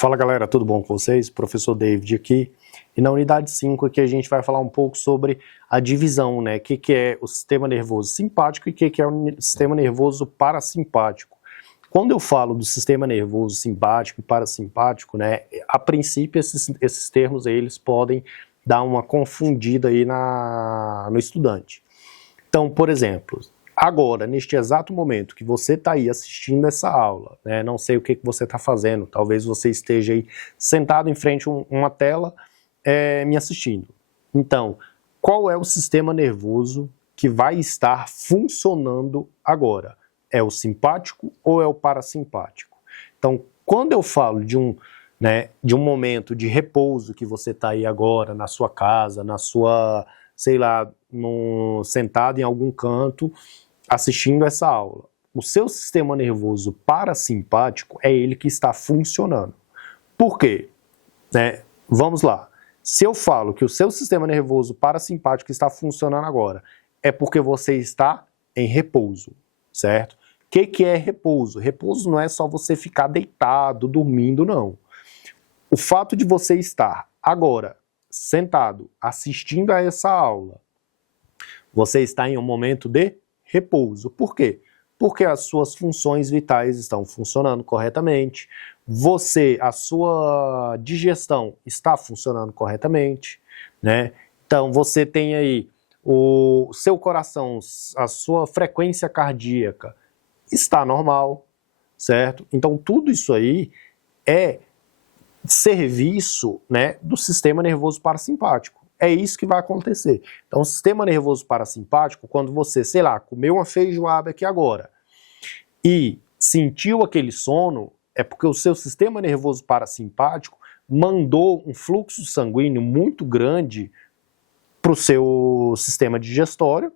Fala galera, tudo bom com vocês? Professor David aqui. E na unidade 5 aqui a gente vai falar um pouco sobre a divisão, né? O que é o sistema nervoso simpático e o que é o sistema nervoso parasimpático. Quando eu falo do sistema nervoso simpático e parasimpático, né? A princípio esses termos aí, eles podem dar uma confundida aí no estudante. Então, por exemplo, agora, neste exato momento que você está aí assistindo essa aula, né, não sei o que você está fazendo, talvez você esteja aí sentado em frente a uma tela me assistindo. Então, qual é o sistema nervoso que vai estar funcionando agora? É o simpático ou é o parasimpático? Então, quando eu falo de um momento de repouso que você está aí agora na sua casa, na sua, sei lá, sentado em algum canto, assistindo essa aula, o seu sistema nervoso parasimpático é ele que está funcionando. Por quê? Vamos lá. Se eu falo que o seu sistema nervoso parasimpático está funcionando agora, é porque você está em repouso, certo? O que é repouso? Repouso não é só você ficar deitado, dormindo, não. O fato de você estar agora sentado, assistindo a essa aula, você está em um momento de repouso. Por quê? Porque as suas funções vitais estão funcionando corretamente, a sua digestão está funcionando corretamente, né? Então você tem aí o seu coração, a sua frequência cardíaca está normal, certo? Então tudo isso aí é serviço, né, do sistema nervoso parasimpático. É isso que vai acontecer. Então, o sistema nervoso parasimpático, quando você, sei lá, comeu uma feijoada aqui agora e sentiu aquele sono, é porque o seu sistema nervoso parasimpático mandou um fluxo sanguíneo muito grande para o seu sistema digestório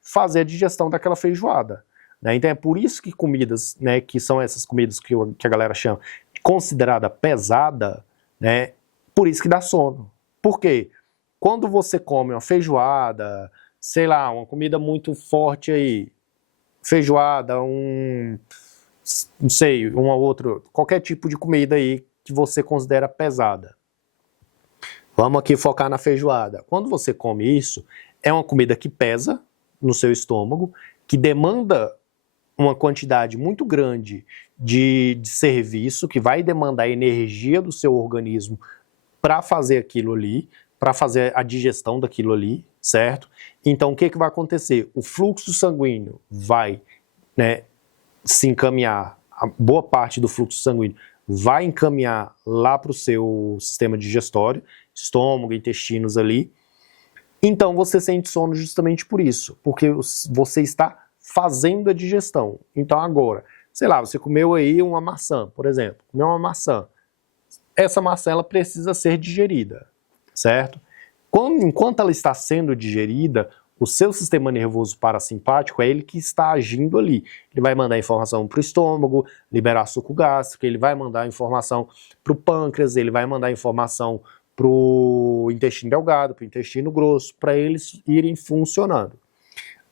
fazer a digestão daquela feijoada, né? Então, é por isso que comidas, né, que são essas comidas que a galera chama de considerada pesada, né, por isso que dá sono. Por quê? Quando você come uma feijoada, sei lá, uma comida muito forte aí, feijoada, não sei, qualquer tipo de comida aí que você considera pesada. Vamos aqui focar na feijoada. Quando você come isso, é uma comida que pesa no seu estômago, que demanda uma quantidade muito grande de serviço, que vai demandar energia do seu organismo para fazer aquilo ali, para fazer a digestão daquilo ali, certo? Então, o que vai acontecer? O fluxo sanguíneo vai, né, se encaminhar, a boa parte do fluxo sanguíneo vai encaminhar lá para o seu sistema digestório, estômago, intestinos ali. Então, você sente sono justamente por isso, porque você está fazendo a digestão. Então, agora, sei lá, você comeu aí uma maçã, por exemplo, comeu uma maçã. Essa maçã, ela precisa ser digerida, certo? Enquanto ela está sendo digerida, o seu sistema nervoso parasimpático é ele que está agindo ali. Ele vai mandar informação para o estômago, liberar suco gástrico, ele vai mandar informação para o pâncreas, ele vai mandar informação para o intestino delgado, para o intestino grosso, para eles irem funcionando.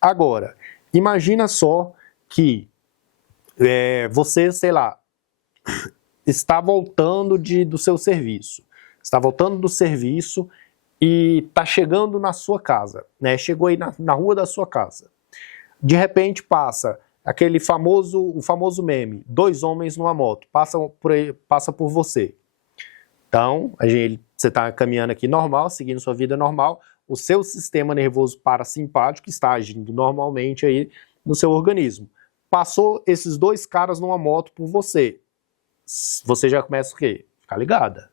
Agora, imagina só que você, sei lá, está voltando do seu serviço. Está voltando do serviço e está chegando na sua casa, né? Chegou aí na rua da sua casa. De repente passa o famoso meme, 2 homens numa moto, passa por você. Então, você está caminhando aqui normal, seguindo sua vida normal, o seu sistema nervoso parasimpático está agindo normalmente aí no seu organismo. Passou esses 2 caras numa moto por você. Você já começa o quê? Ficar ligada.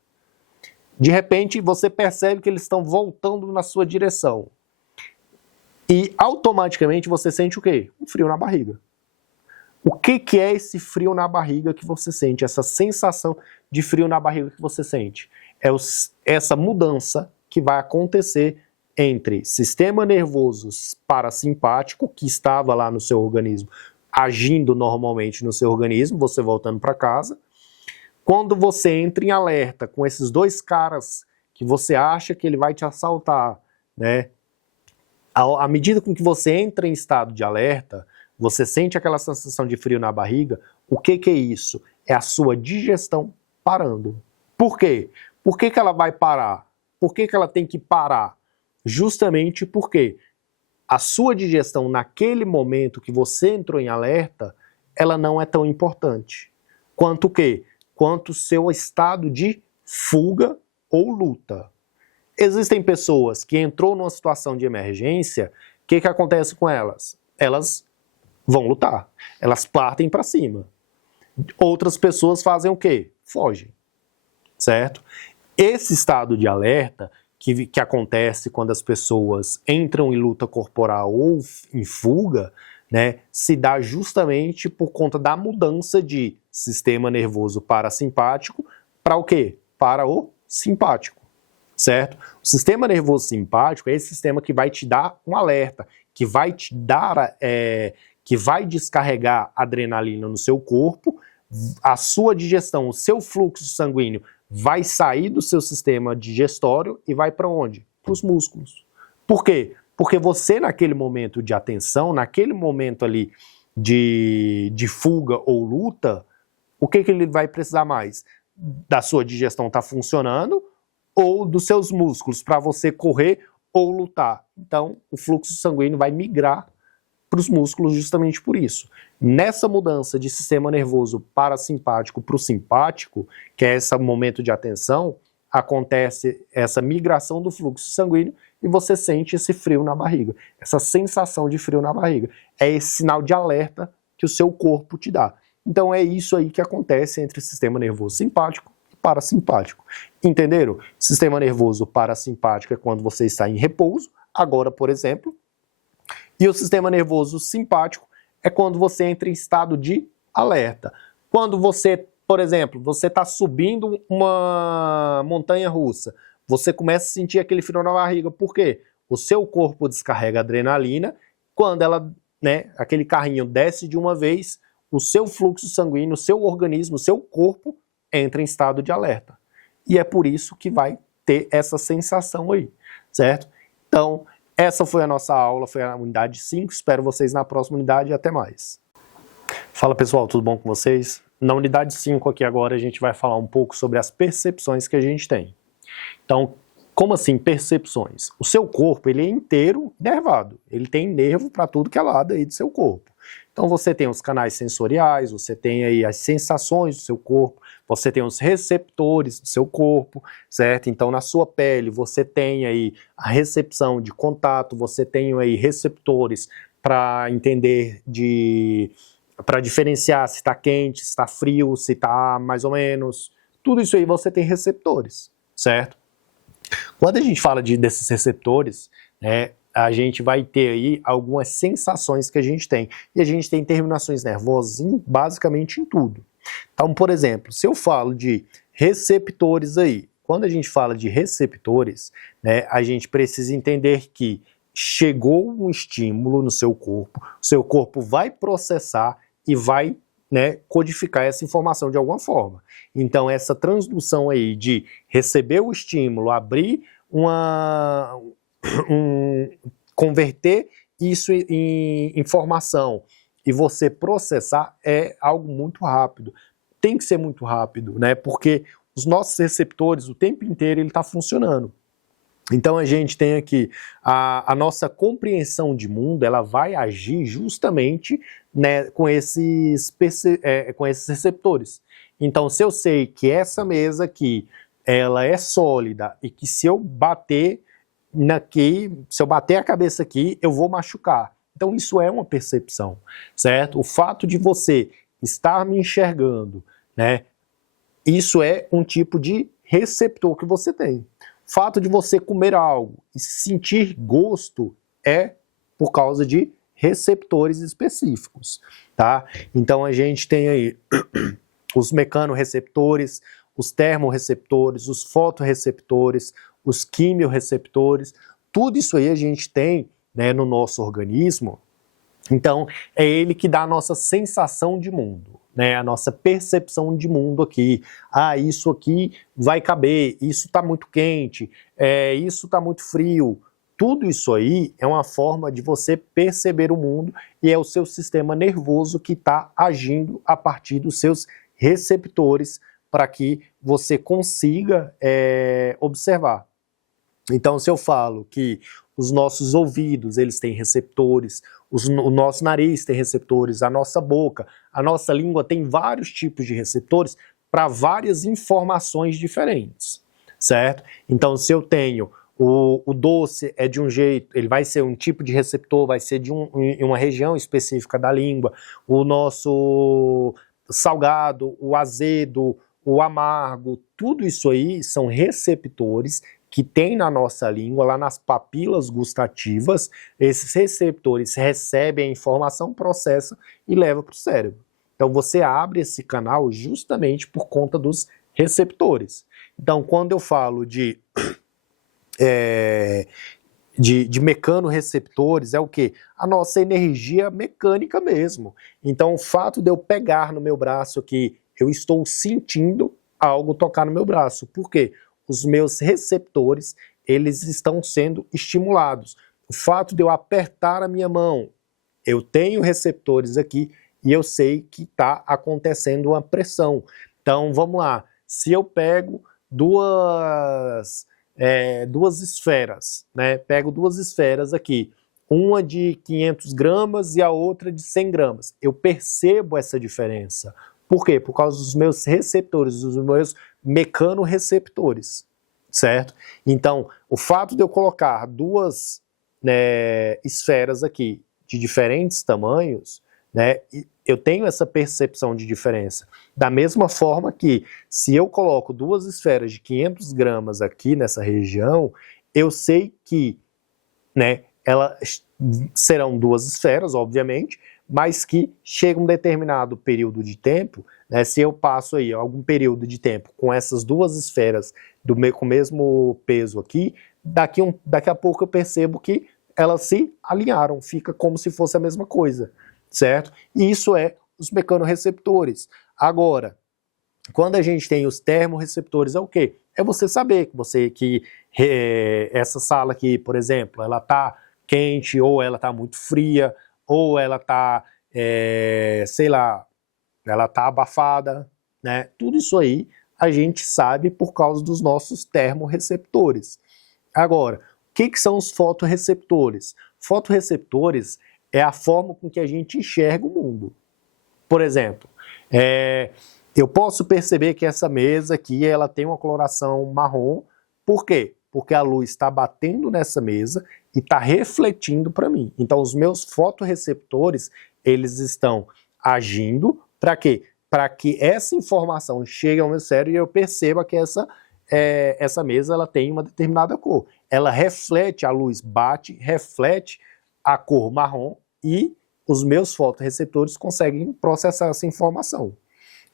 De repente, você percebe que eles estão voltando na sua direção. E automaticamente você sente o quê? Um frio na barriga. O que é esse frio na barriga que você sente? Essa sensação de frio na barriga que você sente? É essa mudança que vai acontecer entre sistema nervoso parasimpático, que estava lá no seu organismo, agindo normalmente no seu organismo, você voltando para casa. Quando você entra em alerta com esses 2 caras que você acha que ele vai te assaltar, né? À medida com que você entra em estado de alerta, você sente aquela sensação de frio na barriga. O que é isso? É a sua digestão parando. Por quê? Por que que ela vai parar? Por que que ela tem que parar? Justamente porque a sua digestão naquele momento que você entrou em alerta, ela não é tão importante. Quanto o quê? Quanto o seu estado de fuga ou luta. Existem pessoas que entrou numa situação de emergência, o que que acontece com elas? Elas vão lutar, elas partem para cima. Outras pessoas fazem o quê? Fogem, certo? Esse estado de alerta que acontece quando as pessoas entram em luta corporal ou em fuga, né, se dá justamente por conta da mudança de sistema nervoso parasimpático para o quê? Para o simpático, certo? O sistema nervoso simpático é esse sistema que vai te dar um alerta, que vai te dar, que vai descarregar adrenalina no seu corpo, a sua digestão, o seu fluxo sanguíneo vai sair do seu sistema digestório e vai para onde? Para os músculos. Por quê? Porque você, naquele momento de atenção, naquele momento ali de fuga ou luta, o que ele vai precisar mais? Da sua digestão estar funcionando ou dos seus músculos para você correr ou lutar. Então, o fluxo sanguíneo vai migrar para os músculos justamente por isso. Nessa mudança de sistema nervoso parasimpático para o simpático, que é esse momento de atenção, acontece essa migração do fluxo sanguíneo e você sente esse frio na barriga, essa sensação de frio na barriga. É esse sinal de alerta que o seu corpo te dá. Então é isso aí que acontece entre o sistema nervoso simpático e parasimpático. Entenderam? Sistema nervoso parasimpático é quando você está em repouso, agora, por exemplo, e o sistema nervoso simpático é quando você entra em estado de alerta. Quando você, por exemplo, você está subindo uma montanha russa, você começa a sentir aquele frio na barriga. Por quê? O seu corpo descarrega adrenalina. Quando ela, né, aquele carrinho desce de uma vez, o seu fluxo sanguíneo, o seu organismo, o seu corpo entra em estado de alerta. E é por isso que vai ter essa sensação aí, certo? Então, essa foi a nossa aula, foi a unidade 5. Espero vocês na próxima unidade e até mais. Fala pessoal, tudo bom com vocês? Na unidade 5 aqui agora a gente vai falar um pouco sobre as percepções que a gente tem. Então, como assim percepções? O seu corpo ele é inteiro nervado, ele tem nervo para tudo que é lado aí do seu corpo. Então você tem os canais sensoriais, você tem aí as sensações do seu corpo, você tem os receptores do seu corpo, certo? Então na sua pele você tem aí a recepção de contato, você tem aí receptores para entender para diferenciar se está quente, se está frio, se está mais ou menos. Tudo isso aí você tem receptores, certo? Quando a gente fala desses receptores, né, a gente vai ter aí algumas sensações que a gente tem. E a gente tem terminações nervosas basicamente em tudo. Então, por exemplo, se eu falo de receptores aí, quando a gente fala de receptores, né, a gente precisa entender que chegou um estímulo no seu corpo vai processar e vai, né, codificar essa informação de alguma forma. Então, essa transdução aí de receber o estímulo, abrir converter isso em informação e você processar é algo muito rápido. Tem que ser muito rápido, né? Porque os nossos receptores, o tempo inteiro, ele está funcionando. Então a gente tem aqui a nossa compreensão de mundo, ela vai agir justamente, né, com esses receptores. Então se eu sei que essa mesa aqui, ela é sólida e que se eu bater a cabeça aqui, eu vou machucar. Então isso é uma percepção, certo? O fato de você estar me enxergando, né, isso é um tipo de receptor que você tem. O fato de você comer algo e sentir gosto é por causa de receptores específicos, tá? Então a gente tem aí os mecanorreceptores, os termorreceptores, os fotorreceptores, os quimiorreceptores, tudo isso aí a gente tem, né, no nosso organismo. Então é ele que dá a nossa sensação de mundo, né, a nossa percepção de mundo aqui. Ah, isso aqui vai caber, isso está muito quente, isso está muito frio. Tudo isso aí é uma forma de você perceber o mundo e é o seu sistema nervoso que está agindo a partir dos seus receptores para que você consiga observar. Então, se eu falo que os nossos ouvidos, eles têm receptores, o nosso nariz tem receptores, a nossa boca, a nossa língua tem vários tipos de receptores para várias informações diferentes, certo? Então, se eu tenho o doce é de um jeito, ele vai ser um tipo de receptor, vai ser de uma região específica da língua, o nosso salgado, o azedo, o amargo, tudo isso aí são receptores que tem na nossa língua, lá nas papilas gustativas. Esses receptores recebem a informação, processam e levam para o cérebro. Então você abre esse canal justamente por conta dos receptores. Então quando eu falo de mecanorreceptores, é o quê? A nossa energia mecânica mesmo. Então o fato de eu pegar no meu braço aqui, eu estou sentindo algo tocar no meu braço. Por quê? Os meus receptores, eles estão sendo estimulados. O fato de eu apertar a minha mão, eu tenho receptores aqui e eu sei que está acontecendo uma pressão. Então, vamos lá. Se eu pego duas esferas, né? Pego duas esferas aqui, uma de 500 gramas e a outra de 100 gramas. Eu percebo essa diferença. Por quê? Por causa dos meus receptores, dos meus mecanorreceptores, certo? Então, o fato de eu colocar duas esferas aqui de diferentes tamanhos, né, eu tenho essa percepção de diferença. Da mesma forma que, se eu coloco duas esferas de 500 gramas aqui nessa região, eu sei que, né, elas serão duas esferas, obviamente, mas que chega um determinado período de tempo, né, se eu passo aí algum período de tempo com essas duas esferas com o mesmo peso aqui, daqui a pouco eu percebo que elas se alinharam, fica como se fosse a mesma coisa, certo? E isso é os mecanorreceptores. Agora, quando a gente tem os termorreceptores, é o quê? É você saber que essa sala aqui, por exemplo, ela está quente, ou ela está muito fria, ou ela está, sei lá, ela está abafada, né? Tudo isso aí a gente sabe por causa dos nossos termorreceptores. Agora, o que são os fotorreceptores? Fotorreceptores é a forma com que a gente enxerga o mundo. Por exemplo, eu posso perceber que essa mesa aqui ela tem uma coloração marrom. Por quê? Porque a luz está batendo nessa mesa e está refletindo para mim. Então, os meus fotorreceptores, eles estão agindo para quê? Para que essa informação chegue ao meu cérebro e eu perceba que essa mesa ela tem uma determinada cor. Ela reflete, a luz bate, reflete a cor marrom e os meus fotorreceptores conseguem processar essa informação.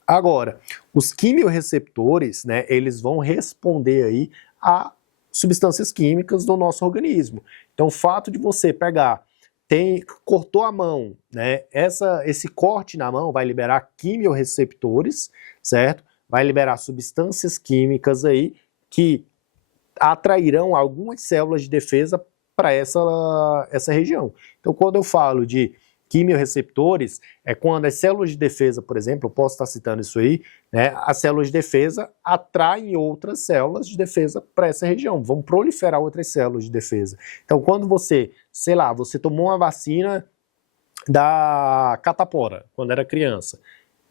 Agora, os quimiorreceptores, né, eles vão responder aí a substâncias químicas do nosso organismo. Então, o fato de você pegar, cortou a mão, né, esse corte na mão vai liberar quimiorreceptores, certo? Vai liberar substâncias químicas aí que atrairão algumas células de defesa para essa região. Então, quando eu falo de quimiorreceptores, é quando as células de defesa, por exemplo, eu posso estar citando isso aí, né, as células de defesa atraem outras células de defesa para essa região, vão proliferar outras células de defesa. Então, quando você, sei lá, você tomou uma vacina da catapora, quando era criança,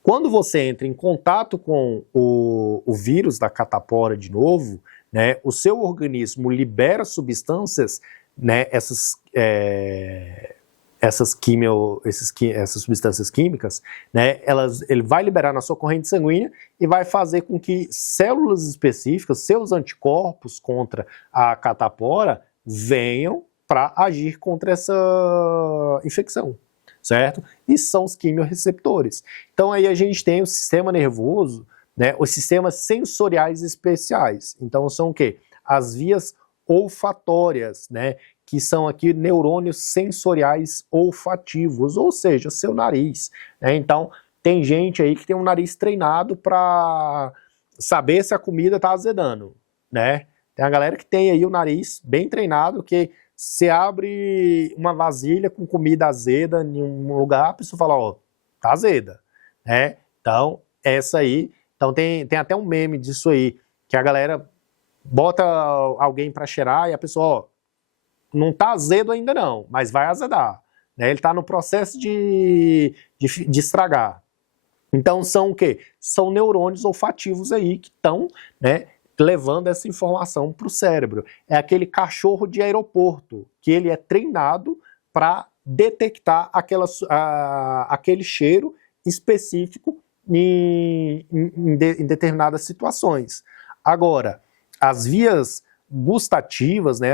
quando você entra em contato com o vírus da catapora de novo, né, o seu organismo libera substâncias, né, essas substâncias químicas, né, ele vai liberar na sua corrente sanguínea e vai fazer com que células específicas, seus anticorpos contra a catapora, venham para agir contra essa infecção, certo? E são os quimiorreceptores. Então aí a gente tem o sistema nervoso, né, os sistemas sensoriais especiais. Então são o quê? As vias olfatórias, né, que são aqui neurônios sensoriais olfativos, ou seja, seu nariz, né? Então, tem gente aí que tem um nariz treinado para saber se a comida está azedando, né? Tem a galera que tem aí o nariz bem treinado, que se abre uma vasilha com comida azeda em um lugar, a pessoa fala, ó, tá azeda, né? Então, essa aí Então tem até um meme disso aí, que a galera bota alguém para cheirar e a pessoa, ó, não tá azedo ainda não, mas vai azedar, né? Ele tá no processo de estragar. Então são o quê? São neurônios olfativos aí que estão, né, levando essa informação para o cérebro. É aquele cachorro de aeroporto, que ele é treinado para detectar aquele cheiro específico em determinadas situações. Agora, as vias gustativas, né,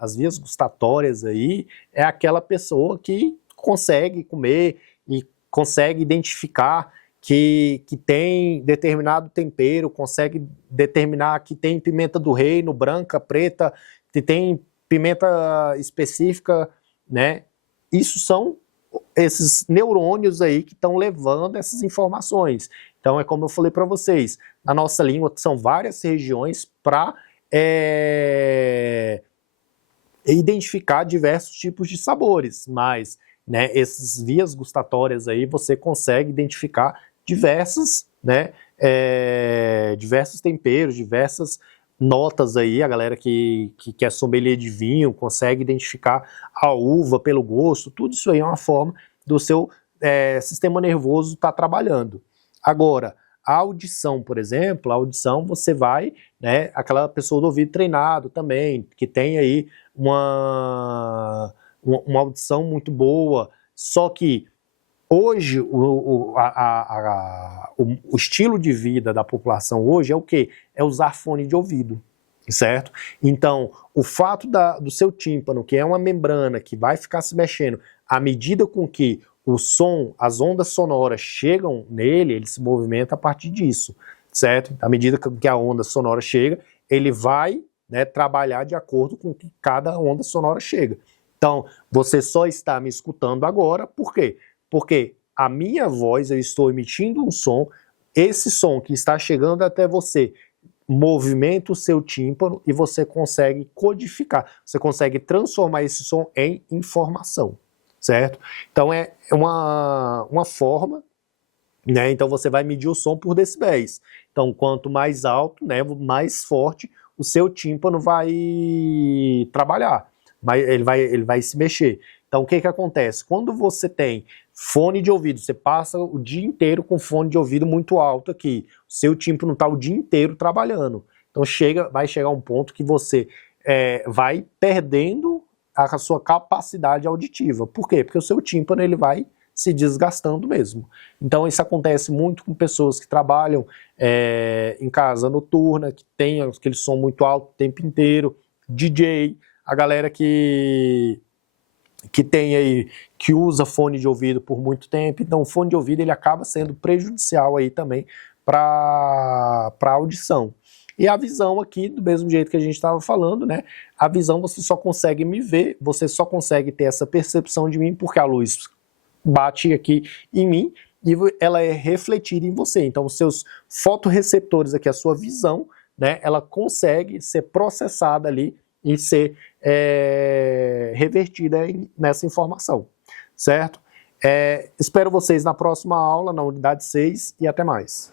as vias gustatórias aí, é aquela pessoa que consegue comer e consegue identificar que tem determinado tempero, consegue determinar que tem pimenta do reino, branca, preta, que tem pimenta específica, né? Isso são esses neurônios aí que estão levando essas informações. Então é como eu falei para vocês, na nossa língua são várias regiões para identificar diversos tipos de sabores, mas, né, essas vias gustatórias aí você consegue identificar diversos temperos, diversas notas aí. A galera que é sommelier de vinho consegue identificar a uva pelo gosto. Tudo isso aí é uma forma do seu sistema nervoso estar trabalhando. Agora, a audição, por exemplo, a audição você vai, né, aquela pessoa do ouvido treinado também, que tem aí uma audição muito boa, só que hoje o estilo de vida da população hoje é o quê? É usar fone de ouvido, certo? Então, o fato do seu tímpano, que é uma membrana que vai ficar se mexendo, à medida com que o som, as ondas sonoras chegam nele, ele se movimenta a partir disso, certo? À medida que a onda sonora chega, ele vai, né, trabalhar de acordo com que cada onda sonora chega. Então, você só está me escutando agora, por quê? Porque a minha voz, eu estou emitindo um som, esse som que está chegando até você movimenta o seu tímpano e você consegue codificar, você consegue transformar esse som em informação, certo? Então é uma forma, né? Então você vai medir o som por decibéis. Então quanto mais alto, né, mais forte o seu tímpano vai trabalhar, ele vai se mexer. Então o que acontece? Quando você tem fone de ouvido, você passa o dia inteiro com fone de ouvido muito alto aqui, o seu tímpano está o dia inteiro trabalhando. Então vai chegar um ponto que você vai perdendo a sua capacidade auditiva. Por quê? Porque o seu tímpano ele vai se desgastando mesmo. Então isso acontece muito com pessoas que trabalham em casa noturna, que tem aquele som muito alto o tempo inteiro, DJ, a galera que tem aí, que usa fone de ouvido por muito tempo. Então o fone de ouvido ele acaba sendo prejudicial aí também para a audição. E a visão aqui, do mesmo jeito que a gente estava falando, né? A visão você só consegue me ver, você só consegue ter essa percepção de mim porque a luz bate aqui em mim e ela é refletida em você. Então os seus fotorreceptores aqui, a sua visão, né? Ela consegue ser processada ali e ser revertida nessa informação, certo? Espero vocês na próxima aula, na unidade 6, e até mais.